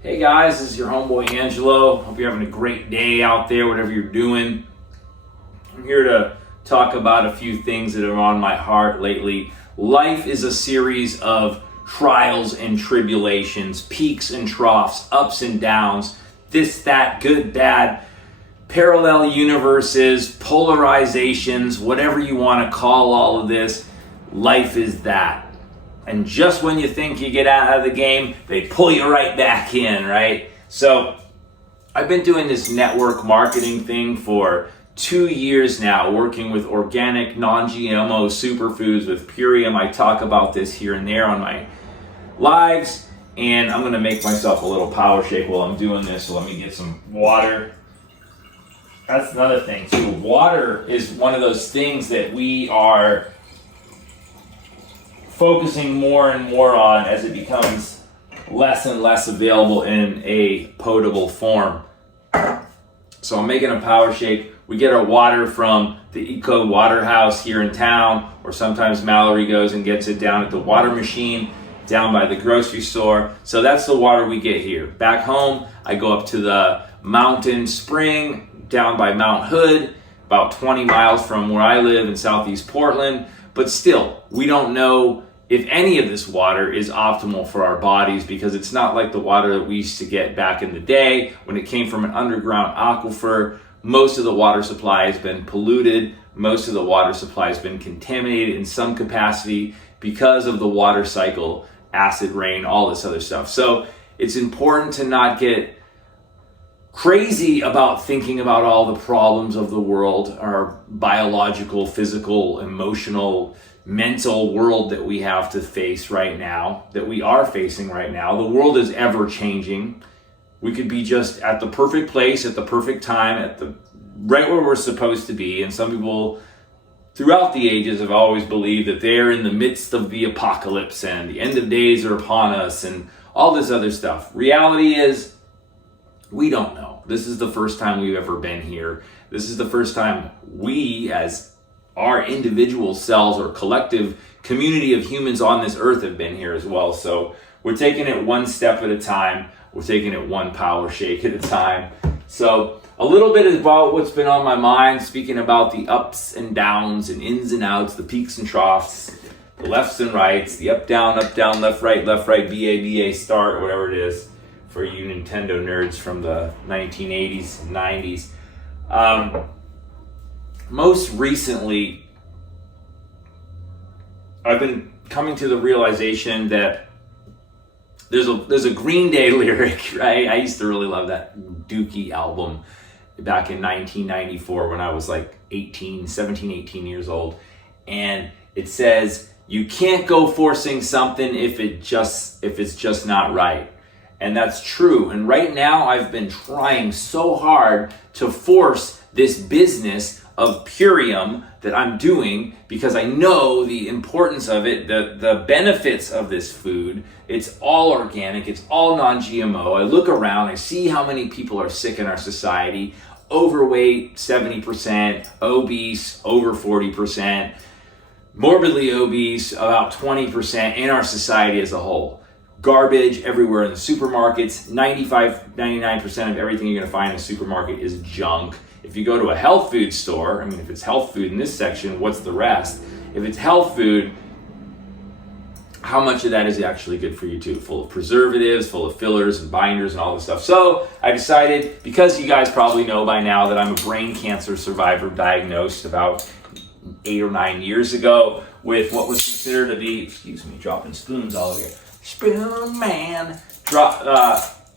Hey guys, this is your homeboy Angelo. Hope you're having a great day out there, whatever you're doing. I'm here to talk about a few things that are on my heart lately. Life is a series of trials and tribulations, peaks and troughs, ups and downs, this, that, good, bad, parallel universes, polarizations, whatever you want to call all of this. Life is that. And just when you think you get out of the game, they pull you right back in, right? So I've been doing this network marketing thing for 2 years now, working with organic, non-GMO superfoods with Purium. I talk about this here and there on my lives, and I'm gonna make myself a little power shake while I'm doing this. So let me get some water. That's another thing too. Water is one of those things that we are focusing more and more on as it becomes less and less available in a potable form. So I'm making a power shake. We get our water from the Eco Water House here in town, or sometimes Mallory goes and gets it down at the water machine down by the grocery store. So that's the water we get here. Back home, I go up to the mountain spring down by Mount Hood, about 20 miles from where I live in Southeast Portland. But still, we don't know if any of this water is optimal for our bodies, because it's not like the water that we used to get back in the day when it came from an underground aquifer. Most of the water supply has been polluted. Most of the water supply has been contaminated in some capacity because of the water cycle, acid rain, all this other stuff. So it's important to not get crazy about thinking about all the problems of the world, our biological, physical, emotional, mental world that we have to face right now, that we are facing right now. The world is ever changing. We could be just at the perfect place, at the perfect time, at the right where we're supposed to be. And some people throughout the ages have always believed that they're in the midst of the apocalypse and the end of days are upon us and all this other stuff. Reality is, we don't know. This is the first time we've ever been here. This is the first time we, as our individual selves or collective community of humans on this earth, have been here as well. So we're taking it one step at a time. We're taking it one power shake at a time. So a little bit about what's been on my mind, speaking about the ups and downs and ins and outs, the peaks and troughs, the lefts and rights, the up, down, left, right, BA, start, whatever it is for you Nintendo nerds from the 1980s and 90s. Most recently, I've been coming to the realization that there's a Green Day lyric, right? I used to really love that Dookie album back in 1994 when I was like 17, 18 years old. And it says, you can't go forcing something if it's just not right. And that's true. And right now I've been trying so hard to force this business of Purium that I'm doing because I know the importance of it, the benefits of this food. It's all organic, it's all non-GMO. I look around, I see how many people are sick in our society, overweight 70%, obese over 40%, morbidly obese about 20% in our society as a whole. Garbage everywhere in the supermarkets. 99% of everything you're gonna find in a supermarket is junk. If you go to a health food store, if it's health food in this section, what's the rest? If it's health food, how much of that is actually good for you too? Full of preservatives, full of fillers and binders and all this stuff. So I decided, because you guys probably know by now that I'm a brain cancer survivor diagnosed about 8 or 9 years ago with what was considered to be, dropping spoons all over here. Spoon man.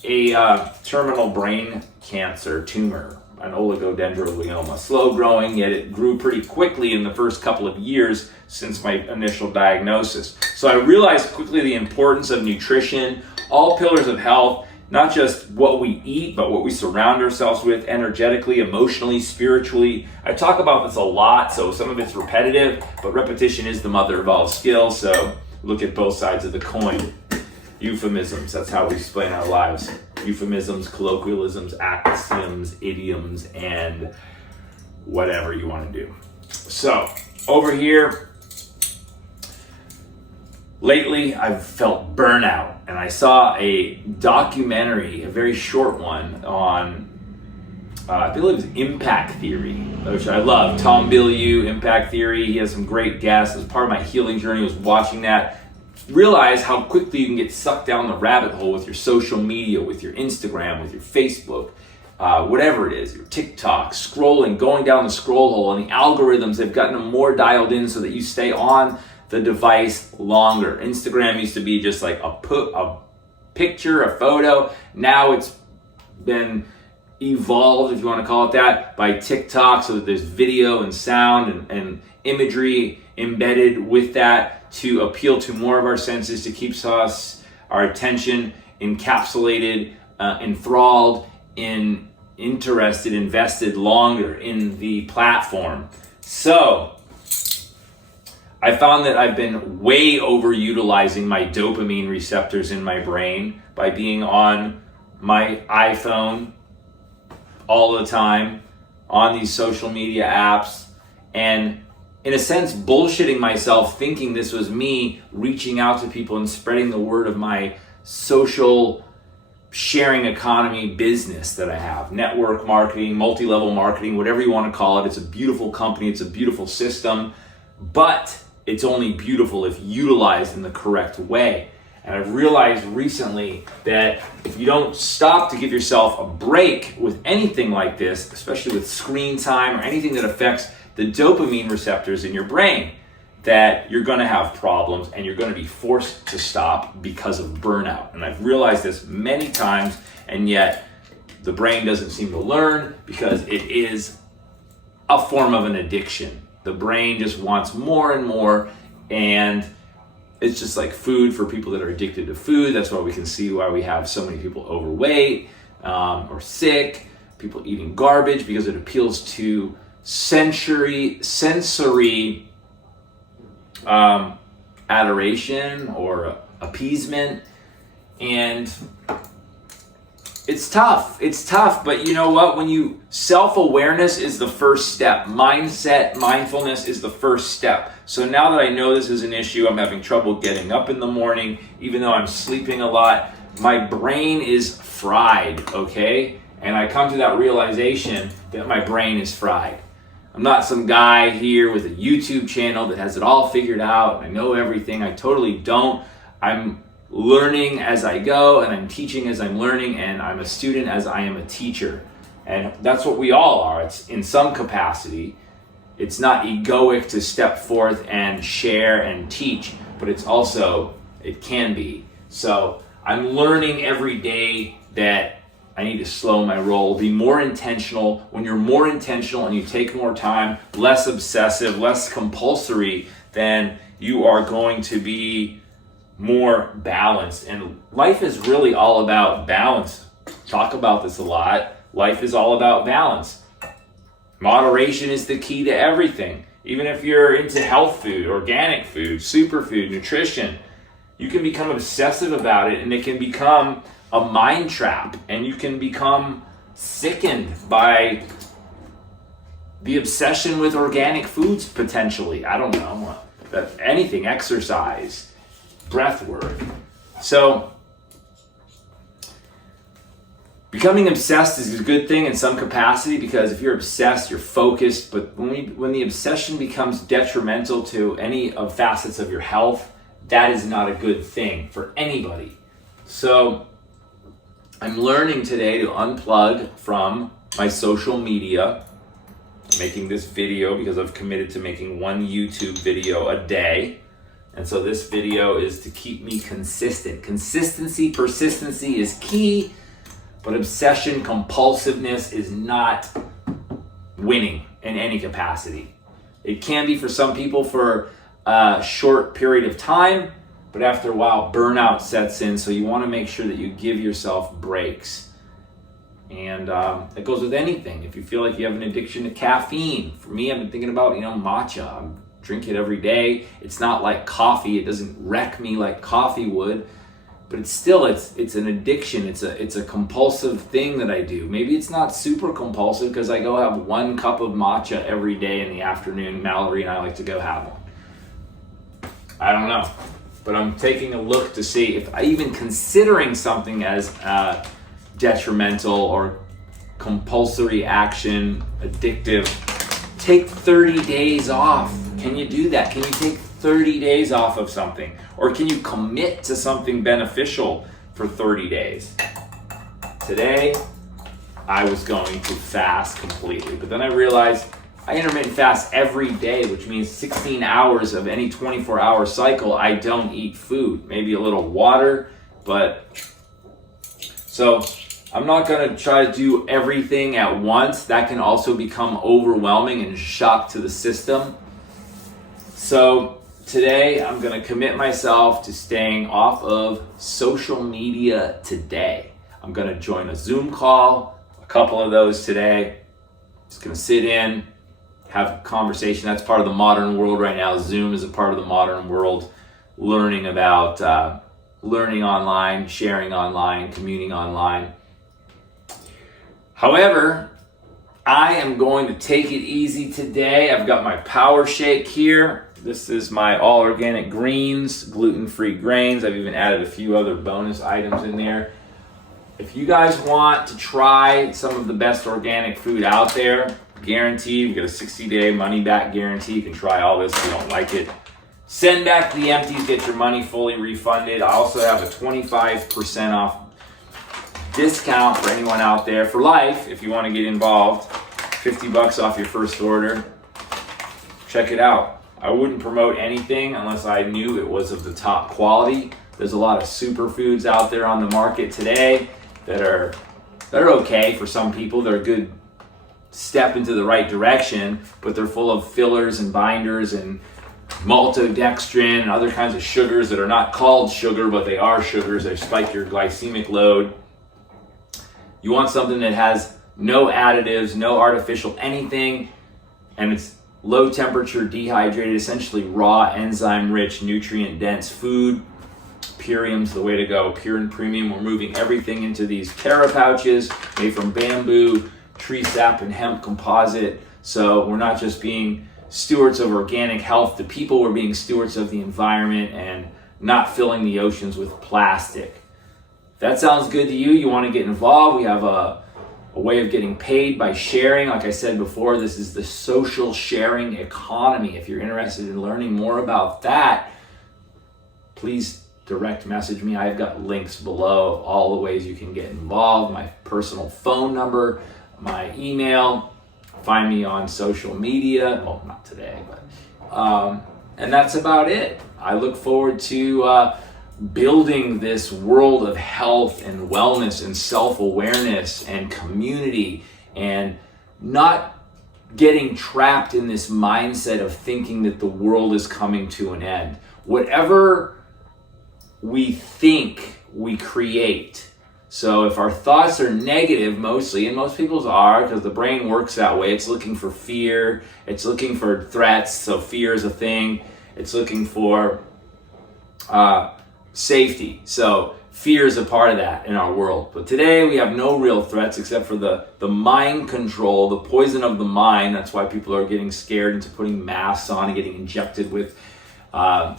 A terminal brain cancer tumor, an oligodendroglioma, slow growing, yet it grew pretty quickly in the first couple of years since my initial diagnosis. So I realized quickly the importance of nutrition, all pillars of health, not just what we eat, but what we surround ourselves with energetically, emotionally, spiritually. I talk about this a lot, so some of it's repetitive, but repetition is the mother of all skills, so look at both sides of the coin. Euphemisms, that's how we explain our lives. Euphemisms, colloquialisms, axioms, idioms, and whatever you want to do. So, over here, lately I've felt burnout. and I saw a documentary, a very short one, on I believe it was Impact Theory, which I love. Tom Bilyeu, Impact Theory. He has some great guests. As part of my healing journey, was watching that. Realize how quickly you can get sucked down the rabbit hole with your social media, with your Instagram, with your Facebook, whatever it is, your TikTok, scrolling, going down the scroll hole, and the algorithms have gotten them more dialed in so that you stay on the device longer. Instagram used to be just like a picture, a photo. Now it's been evolved, if you want to call it that, by TikTok, so that there's video and sound and imagery embedded with that to appeal to more of our senses, to keep us, our attention encapsulated, enthralled, interested, invested longer in the platform. So I found that I've been way overutilizing my dopamine receptors in my brain by being on my iPhone all the time, on these social media apps, and in a sense bullshitting myself, thinking this was me reaching out to people and spreading the word of my social sharing economy business that I have. Network marketing, multi-level marketing, whatever you want to call it. It's a beautiful company, it's a beautiful system, but it's only beautiful if utilized in the correct way. And I've realized recently that if you don't stop to give yourself a break with anything like this, especially with screen time or anything that affects the dopamine receptors in your brain, that you're going to have problems and you're going to be forced to stop because of burnout. And I've realized this many times, and yet the brain doesn't seem to learn because it is a form of an addiction. The brain just wants more and more, and it's just like food for people that are addicted to food. That's why we can see why we have so many people overweight or sick, people eating garbage, because it appeals to sensory adoration or appeasement. And it's tough, but you know what? When you, self-awareness is the first step. Mindfulness is the first step. So now that I know this is an issue, I'm having trouble getting up in the morning, even though I'm sleeping a lot. My brain is fried, okay? And I come to that realization that my brain is fried. I'm not some guy here with a YouTube channel that has it all figured out. I know everything. I totally don't. I'm learning as I go, and I'm teaching as I'm learning, and I'm a student as I am a teacher. And that's what we all are. It's in some capacity. It's not egoic to step forth and share and teach, but it's also, it can be. So I'm learning every day that I need to slow my roll, be more intentional. When you're more intentional and you take more time, less obsessive, less compulsory, then you are going to be more balanced. And life is really all about balance. Talk about this a lot. Life is all about balance. Moderation is the key to everything. Even if you're into health food, organic food, superfood, nutrition, you can become obsessive about it, and it can become a mind trap, and you can become sickened by the obsession with organic foods potentially. I don't know. Anything, exercise, breath work. So becoming obsessed is a good thing in some capacity, because if you're obsessed, you're focused. But when the obsession becomes detrimental to any of facets of your health, that is not a good thing for anybody. So I'm learning today to unplug from my social media. I'm making this video because I've committed to making one YouTube video a day. And so this video is to keep me consistent. Consistency, persistency is key, but obsession, compulsiveness is not winning in any capacity. It can be for some people for a short period of time, but after a while, burnout sets in, so you want to make sure that you give yourself breaks. And it goes with anything. If you feel like you have an addiction to caffeine, for me, I've been thinking about, matcha. I drink it every day. It's not like coffee. It doesn't wreck me like coffee would, but it's an addiction. It's a compulsive thing that I do. Maybe it's not super compulsive because I go have 1 cup of matcha every day in the afternoon. Mallory and I like to go have one. I don't know. but I'm taking a look to see if I even considering something as detrimental or compulsory action, addictive. Take 30 days off. Can you do that? Can you take 30 days off of something? Or can you commit to something beneficial for 30 days? Today, I was going to fast completely, but then I realized I intermittent fast every day, which means 16 hours of any 24-hour cycle, I don't eat food. Maybe a little water, but so I'm not going to try to do everything at once. That can also become overwhelming and shock to the system. So today I'm going to commit myself to staying off of social media today. I'm going to join a Zoom call, a couple of those today. Just going to sit in, have a conversation. That's part of the modern world right now. Zoom is a part of the modern world. Learning about learning online, sharing online, communing online. However, I am going to take it easy today. I've got my power shake here. This is my all organic greens, gluten-free grains. I've even added a few other bonus items in there. If you guys want to try some of the best organic food out there, guaranteed, we got a 60-day money-back guarantee. You can try all this if you don't like it. Send back the empties, get your money fully refunded. I also have a 25% off discount for anyone out there for life if you want to get involved. $50 off your first order. Check it out. I wouldn't promote anything unless I knew it was of the top quality. There's a lot of superfoods out there on the market today that are okay for some people. They're a good step into the right direction, but they're full of fillers and binders and maltodextrin and other kinds of sugars that are not called sugar, but they are sugars. They spike your glycemic load. You want something that has no additives, no artificial anything, and it's low temperature, dehydrated, essentially raw, enzyme-rich, nutrient-dense food. Purium's the way to go. Pure and premium. We're moving everything into these Terra pouches made from bamboo, tree sap, and hemp composite. So we're not just being stewards of organic health to people, we're being stewards of the environment and not filling the oceans with plastic. If that sounds good to you, you want to get involved, we have a way of getting paid by sharing. Like I said before, this is the social sharing economy. If you're interested in learning more about that, please direct message me. I've got links below of all the ways you can get involved, my personal phone number, my email. Find me on social media. Well, not today, but and that's about it. I look forward to building this world of health and wellness and self-awareness and community, and not getting trapped in this mindset of thinking that the world is coming to an end. Whatever we think, we create. So if our thoughts are negative mostly, and most people's are because the brain works that way, it's looking for fear, it's looking for threats, so fear is a thing. It's looking for safety. So fear is a part of that in our world. But today we have no real threats except for the mind control, the poison of the mind. That's why people are getting scared into putting masks on and getting injected with all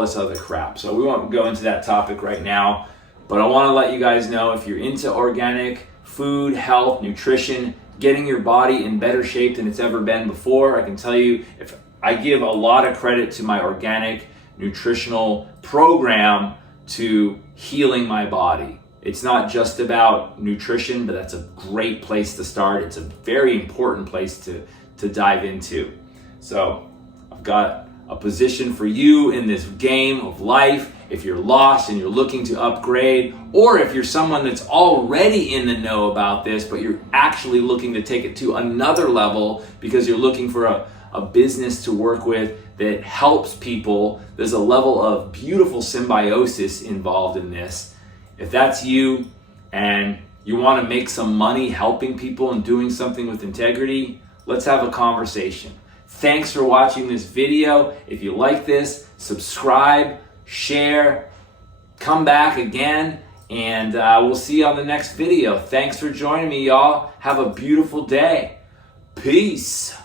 this other crap. So we won't go into that topic right now. But I want to let you guys know, if you're into organic food, health, nutrition, getting your body in better shape than it's ever been before, I can tell you, if I give a lot of credit to my organic nutritional program to healing my body. It's not just about nutrition, but that's a great place to start. It's a very important place to dive into. So I've got a position for you in this game of life. If you're lost and you're looking to upgrade, or if you're someone that's already in the know about this, but you're actually looking to take it to another level because you're looking for a business to work with that helps people, there's a level of beautiful symbiosis involved in this. If that's you and you want to make some money helping people and doing something with integrity, let's have a conversation. Thanks for watching this video. If you like this, subscribe, share, come back again, and we'll see you on the next video. Thanks for joining me, y'all. Have a beautiful day. Peace.